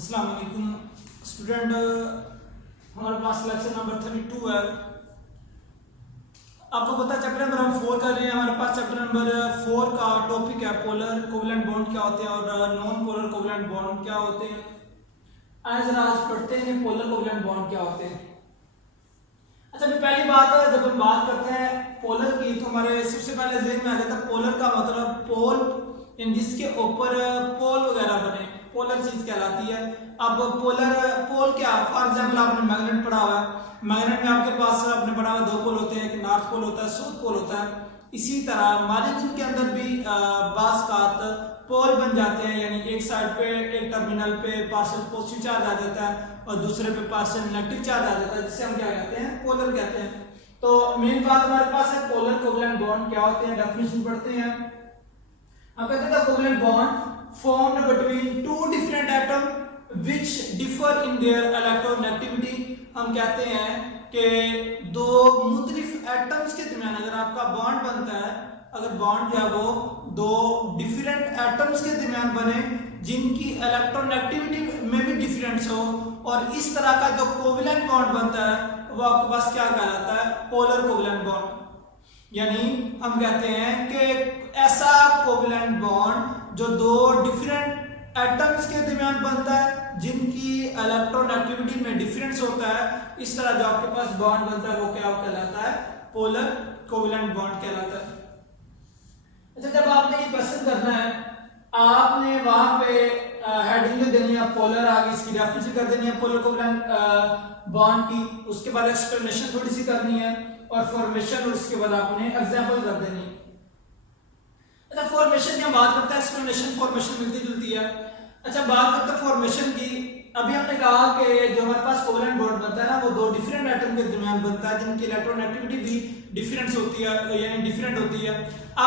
अस्सलाम वालेकुम स्टूडेंट, हमारे पास लेक्चर नंबर 32 है। आपको पता है चैप्टर नंबर हम 4 कर रहे हैं। हमारे पास चैप्टर नंबर 4 का टॉपिक है पोलर कोवलेंट बॉन्ड क्या होते हैं और नॉन पोलर कोवलेंट बॉन्ड क्या होते हैं। आज पढ़ते हैं पोलर कोवलेंट बॉन्ड क्या होते हैं। अच्छा, अभी पहली बात है, जब हम बात करते हैं पोलर की तो हमारे सबसे पहले ज़हन में आ जाता है पोलर का मतलब पोल, इन जिसके ऊपर पोल वगैरह बने, पोलर चीज कहलाती है। अब पोलर पोल क्या, फॉर एग्जांपल आपने मैग्नेट पढ़ा हुआ है, मैग्नेट में आपके पास आपने पढ़ा हुआ दो पोल होते हैं, एक नॉर्थ पोल होता है, साउथ पोल होता है। इसी तरह मॉलिक्यूल के अंदर भी बास बात पोल बन जाते हैं, यानी एक साइड पे एक टर्मिनल पे पार्शियल पॉजिटिव चार्ज आ जाता है और दूसरे पे पार्शियल नेगेटिव चार्ज आ जाता है, जिसे हम क्या कहते हैं, पोलर कहते हैं। तो मेन बात हमारे पास है पोलर कोवलेंट बॉन्ड क्या होते हैं, डेफिनेशन पढ़ते हैं। हम कहते हैं covalent bond formed between two different atom which differ in their electronegativity। हम कहते हैं कि दो मुख्तलिफ एटम्स के दरमियान अगर आपका बॉन्ड बनता है, अगर बॉन्ड जो है वो दो डिफरेंट एटम्स के दरमियान बने जिनकी इलेक्ट्रोनेगेटिविटी में भी डिफरेंस हो, और इस तरह का जो कोवलेंट बॉन्ड बनता है वो आपके पास क्या कहलाता है, पोलर कोवलेंट बॉन्ड। यानी हम कहते हैं कि ऐसा कोवलेंट बॉन्ड जो दो डिफरेंट एटम्स के दरमियान बनता है जिनकी इलेक्ट्रोनेगेटिविटी में डिफरेंस होता है, इस तरह जो आपके पास बॉन्ड बनता है वो क्या कहलाता है, पोलर कोवलेंट बॉन्ड कहलाता है। अच्छा, जब आपने ये क्वेश्चन करना है, आपने वहां पे हेडिंग में देनी है पोलर, आगे इसकी डेफिनेशन कर देनी है पोलर कोवलेंट बॉन्ड की, उसके बाद एक्सप्लेनेशन थोड़ी सी करनी है और फॉर्मेशन, और उसके बाद आपने एग्जांपल कर देनी है। अच्छा, फॉर्मेशन की हम बात करते हैं, एक्सप्लेनेशन फॉर्मेशन मिलती जुलती है। अच्छा, बात करते हैं फॉर्मेशन की। अभी हमने कहा कि जो हमारे पास कोवलेंट बॉन्ड बनता है ना, वो दो डिफरेंट एटम के दरमियान बनता है जिनकी इलेक्ट्रोनेगेटिविटी भी डिफरेंस होती है, यानी डिफरेंट होती है।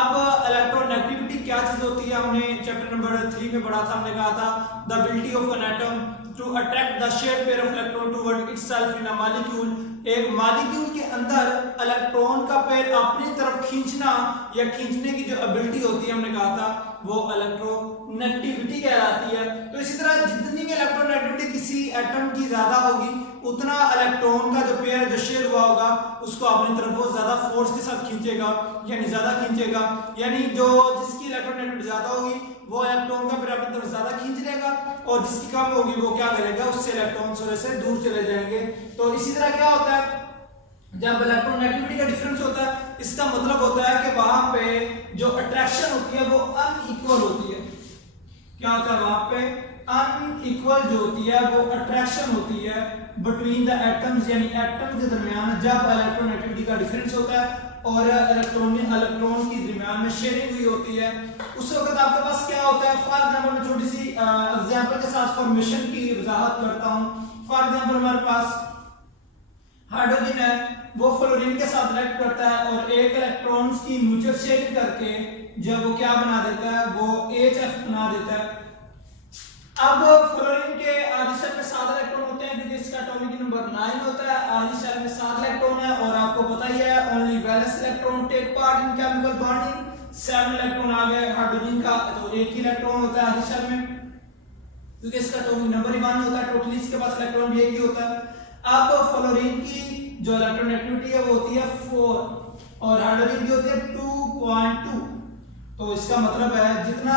अब इलेक्ट्रोनेगेटिविटी क्या चीज होती है, हमने चैप्टर नंबर 3 में पढ़ा था। हमने कहा था the ability of an atom to attract the shared pair of electron toward itself in a molecule. एक मॉलिक्यूल के अंदर इलेक्ट्रॉन का पेयर अपनी तरफ खींचना या खींचने की जो एबिलिटी होती है, हमने कहा था वो इलेक्ट्रोनेगेटिविटी कहलाती है। तो इसी तरह जितनी इलेक्ट्रोनेगेटिविटी किसी एटम की ज्यादा होगी, उतना इलेक्ट्रॉन का जो पेयर जो शेयर हुआ होगा उसको अपनी तरफ वो ज्यादा फोर्स के साथ खींचेगा, यानी ज्यादा खींचेगा। यानी जो जिसकी इलेक्ट्रोनेगेटिविटी ज्यादा होगी वो इलेक्ट्रॉन का पेयर अपनी तरफ ज्यादा खींच लेगा, और जिसकी कम होगी वो क्या करेगा, उससे इलेक्ट्रॉन थोड़े से दूर चले जाएंगे। तो इसी तरह क्या होता है, जब इलेक्ट्रोनेगेटिविटी का डिफरेंस होता है, इसका मतलब होता है कि वहां पे जो अट्रैक्शन होती है वो अनइक्वल होती है। क्या होता है, वहां पे अनइक्वल जो होती है वो अट्रैक्शन होती है बिटवीन द एटम्स, यानी एटम के दरमियान जब इलेक्ट्रोनेगेटिविटी का डिफरेंस होता है और इलेक्ट्रॉन के दरमियान में शेयरिंग हुई होती है, उस वक्त आपके पास क्या होता है। फॉर एग्जांपल मैं छोटी सी एग्जांपल के साथ फॉर्मेशन की वजाहत करता हूं। फॉर एग्जांपल हमारे पास हाइड्रोजन है, वो फ्लोरीन के साथ रिएक्ट करता है और एक इलेक्ट्रॉन्स की म्यूचुअल शेयरिंग करके जब वो क्या बना देता है, वो HF बना देता है। अब फ्लोरीन के आधी शेल में 7 इलेक्ट्रॉन होते हैं क्योंकि इसका एटॉमिक नंबर 9 होता है, आधी शेल में 7 इलेक्ट्रॉन है, और आपको पता ही है only valence electron take part in chemical bonding. 7 electron आ गए हाइड्रोजन का, तो एक ही इलेक्ट्रॉन होता है आधी शेल में क्योंकि इसका एटॉमिक नंबर ही 1 होता है, टोटली इसके पास इलेक्ट्रॉन भी एक ही होता है। अब फ्लोरीन की जो इलेक्ट्रोनेगेटिविटी है वो होती है 4 और हाइड्रोजन की होती है 2.2। तो इसका मतलब है जितनी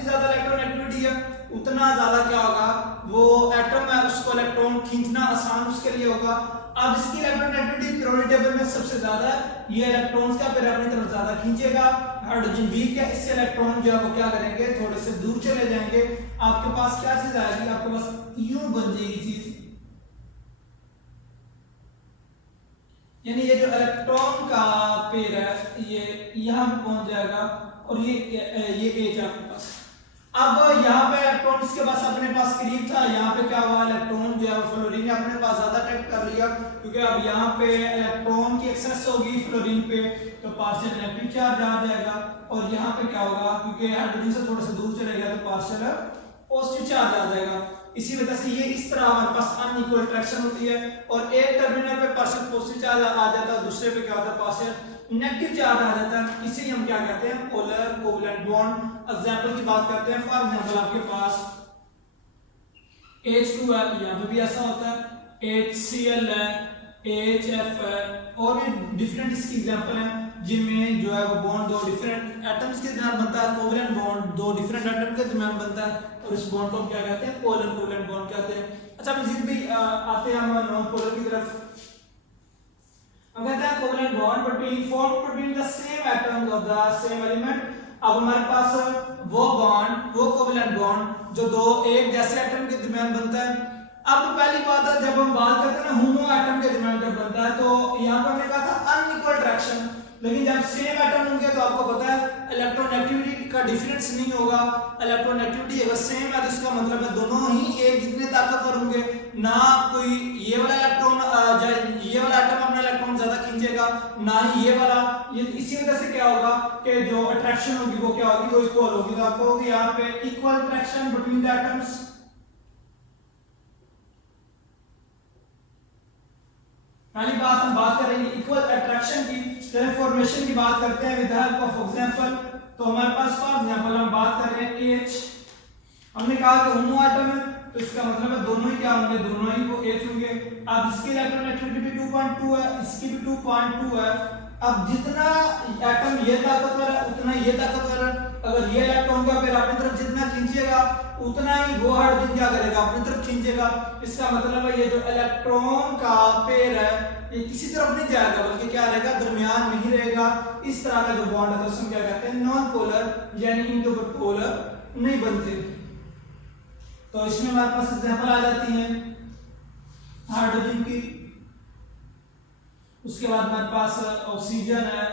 ज्यादा इलेक्ट्रोनेगेटिविटी है उतना ज्यादा क्या होगा, वो एटम है उसको इलेक्ट्रॉन खींचना आसान उसके लिए होगा। अब इसकी इलेक्ट्रोनेगेटिविटी पीरियोडिक टेबल में सबसे ज्यादा है, ये इलेक्ट्रॉन्स का पेयर अपनी तरफ ज्यादा खींचेगा। हाइड्रोजन वीक है, इससे इलेक्ट्रॉन जो है वो क्या करेंगे, थोड़े से दूर चले जाएंगे। आपके पास क्या चीज आएगी, आपके पास यूं बन जाएगी चीज, यानी ये जो इलेक्ट्रॉन का पेयर है ये यहां पहुंच जाएगा और ये एज आपके पास। अब यहाँ पे इलेक्ट्रॉन इसके पास अपने पास करीब था, यहाँ पे क्या हुआ, इलेक्ट्रॉन जो है फ्लोरीन ने अपने पास ज्यादा अट्रैक्ट कर लिया क्योंकि अब यहाँ पे इलेक्ट्रॉन की एक्सेस होगी फ्लोरीन पे, तो पार्शियल नेगेटिव चार्ज आ जाएगा, और यहाँ पे क्या होगा क्योंकि हाइड्रोजन से थोड़ा सा दूर चलेगा तो पार्शियल पॉजिटिव चार्ज आ जाएगा। इसी वजह से ये इस तरह हमारे पास अनइक्वल अट्रैक्शन होती है, और एक टर्मिनल पे पार्शियल पॉजिटिव चार्ज आ जाता है, दूसरे पे क्या होता है, पार्शियल नेगेटिव चार्ज आ जाता है। इसे हम क्या कहते हैं, पोलर कोवलेंट बॉन्ड। एग्जांपल की बात करते हैं। फॉर एग्जांपल आपके पास H2 है, यहाँ पे भी ऐसा होता है, HCl है, HF है, और भी डिफरेंट इसकी एग्जांपल हैं जिनमें जो है वो बॉन्ड दो डिफरेंट एटम्स के दरमियान बनता है, कोवलेंट बॉन्ड दो डिफरेंट एटम के दरमियान बनता है, और इस बॉन्ड को हम क्या कहते हैं, पोलर कोवलेंट बॉन्ड कहते हैं। अच्छा मजीद भी आते हैं हम नॉन पोलर की तरफ। हम कहते हैं covalent bond between the same atoms of the same element. अब हमारे पास वो बॉन्ड, वो कोवलेंट बॉन्ड जो दो एक जैसे एटम के दरमियान बनता है। अब पहली बात है, जब हम बात करते हैं ना होमो एटम के दरमियान जब बनता है, तो यहाँ पर हमने कहा था अनइक्वल अट्रैक्शन, लेकिन जब सेम एटम होंगे तो आपको पता है इलेक्ट्रोनेगेटिविटी का डिफरेंस नहीं होगा। इलेक्ट्रोनेगेटिविटी अगर सेम है तो इसका मतलब है दोनों ही एक जितने ताकतवर होंगे, ना कोई ये वाला इलेक्ट्रॉन ये वाला एटम अपना इलेक्ट्रॉन ज्यादा खींचेगा, ना ही ये वाला। ये इसी वजह से क्या होगा कि जो अट्रैक्शन होगी वो क्या होगी, वो इक्वल होगी। तो आपको होगी यहाँ पे equal attraction between the atoms. पहली बात हम बात करेंगे इक्वल अट्रैक्शन की। जब फॉर्मेशन की बात करते हैं विद हेल्प ऑफ एग्जांपल, तो हमारे पास फॉर एग्जांपल हम बात कर रहे हैं H। हमने कहा कि होमो एटम है तो इसका मतलब है दोनों ही क्या होंगे, दोनों ही वो H होंगे। अब इसकी इलेक्ट्रोनेगेटिविटी भी 2.2 है, इसकी भी 2.2 है। अब जितना एटम ये ताकतवर है उतना ये ताकतवर है। अगर ये इलेक्ट्रॉन का पेयर अपनी तरफ जितना खींचेगा उतना ही वो हाइड्रोजन क्या करेगा, अपनी तरफ खींचेगा। इसका मतलब है ये जो इलेक्ट्रॉन का पेयर है ये किसी तरफ नहीं जाएगा बल्कि क्या रहेगा, दरमियान में ही रहेगा। इस तरह का जो बॉन्ड है तो उसमें क्या कहते हैं, नॉन पोलर, यानी इनके ऊपर पोलर नहीं बनते। तो इसमें हमारे पास एग्जांपल आ जाती है हाइड्रोजन की। उसके बाद हमारे पास ऑक्सीजन है,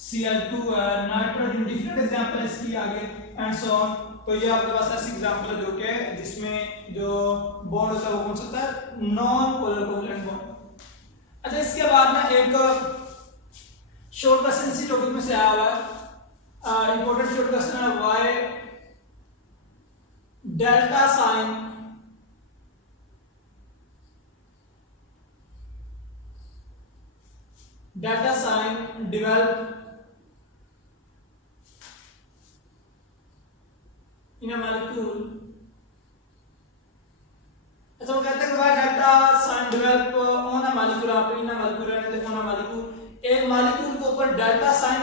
Cl2 है, नाइट्रोजन, डिफरेंट एग्जांपल इसकी आगे एंड सो ऑन। तो ये आपके पास ऐसी एग्जांपल है जो कि जिसमें जो बॉन्ड होता है वो कौन सा होता है, नॉन पोलर कोवलेंट बॉन्ड। अच्छा इसके बाद ना एक शॉर्ट क्वेश्चन इसी टॉपिक में से आया हुआ है, इंपॉर्टेंट शॉर्ट क्वेश्चन है, why delta sign develop in a molecule। अच्छा वो कहते हैं कि delta sign develop on a molecule, आप इन अ मॉलिक्यूल रहने दें, ऑन अ मॉलिक्यूल। एक मॉलिक्यूल के ऊपर डेल्टा साइन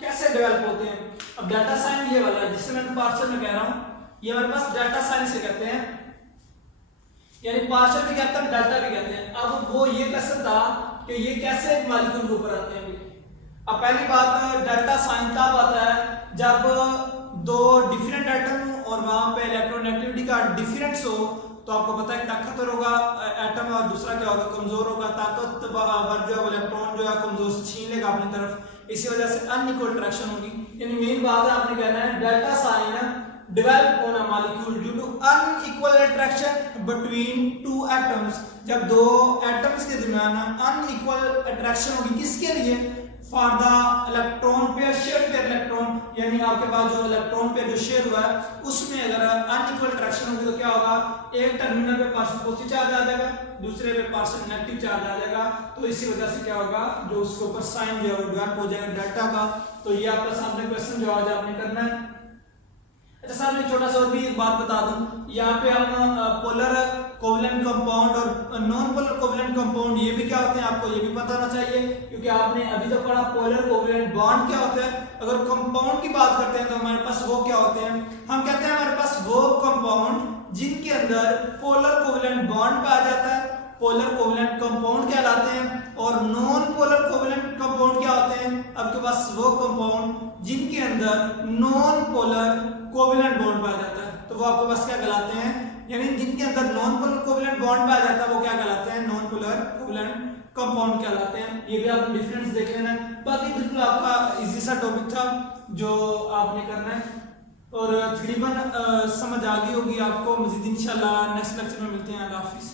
कैसे डेवलप होते हैं। अब डेल्टा साइन ये वाला है जिसे मैं पार्शियल में कह रहा हूं, ये हमारे पास डेल्टा साइन से कहते हैं, यानी पार्शियल भी कहते हैं डेल्टा भी कहते हैं। अब वो ये क्वेश्चन था कि ये कैसे एक मॉलिक्यूल के ऊपर आते हैं। अब पहली बात डेल्टा साइन तब आता है जब दो डिफरेंट एटम और वहां पे इलेक्ट्रोनेगेटिविटी का डिफरेंस हो। तो आपको पता है ताकतवर होगा एटम और दूसरा क्या होगा, कमजोर होगा। ताकतवर जो है इलेक्ट्रॉन जो है कमजोर से छीन लेगा अपनी तरफ, इसी वजह से अनइक्वल अट्रैक्शन होगी। यानी मेन बात है आपने कहना है delta sign develop on a molecule due to unequal attraction between two atoms। जब दो एटम्स के दरमियान अनइक्वल अट्रैक्शन होगी, किसके लिए, for the electron pair, share pair electron, यानी आपके पास जो इलेक्ट्रॉन पेयर जो शेयर हुआ है उसमें अगर अनइक्वल अट्रैक्शन होगी तो क्या होगा, एक टर्मिनल पे पार्शियल पॉजिटिव चार्ज आ जाएगा, दूसरे पे पार्शियल नेगेटिव चार्ज आ जाएगा। तो इसी वजह से क्या होगा, जो उसके ऊपर साइन जो है वो डेवलप हो जाएगा डेल्टा का। तो ये आपका सामने क्वेश्चन जो आज आपने करना है। अच्छा साहब मैं छोटा सा और भी एक बात बता दूं, यहाँ पे हम पोलर कोवलेंट कंपाउंड और नॉन पोलर कोवलेंट कंपाउंड ये भी क्या होते हैं आपको ये भी पता होना चाहिए, क्योंकि आपने अभी तक पढ़ा पोलर कोवलेंट बॉन्ड क्या होता है। अगर कंपाउंड की बात करते हैं तो हमारे पास वो क्या होते हैं, हम कहते हैं हमारे पास वो कंपाउंड जिनके अंदर पोलर कोवलेंट बॉन्ड पाया जाता है, पोलर कोवलेंट कंपाउंड कहलाते हैं। और नॉन पोलर कोवलेंट कंपाउंड क्या होते हैं, आपके पास वो कंपाउंड जिनके अंदर नॉन पोलर कोवलेंट बॉन्ड पाया जाता है, तो वो आपके पास क्या कहलाते हैं, यानी जिनके अंदर नॉन पोलर कोवलेंट बॉन्ड पाया जाता है वो क्या कहलाते हैं, नॉन पोलर कोवलेंट कंपाउंड कहलाते हैं। ये भी आप डिफरेंस देख लेना। बाकी बिल्कुल आपका इजी सा टॉपिक था जो आपने करना है और तकरीबन समझ आ गई होगी आपको। मजीद इंशाल्लाह नेक्स्ट लेक्चर में मिलते हैं। अल्लाह हाफिज़।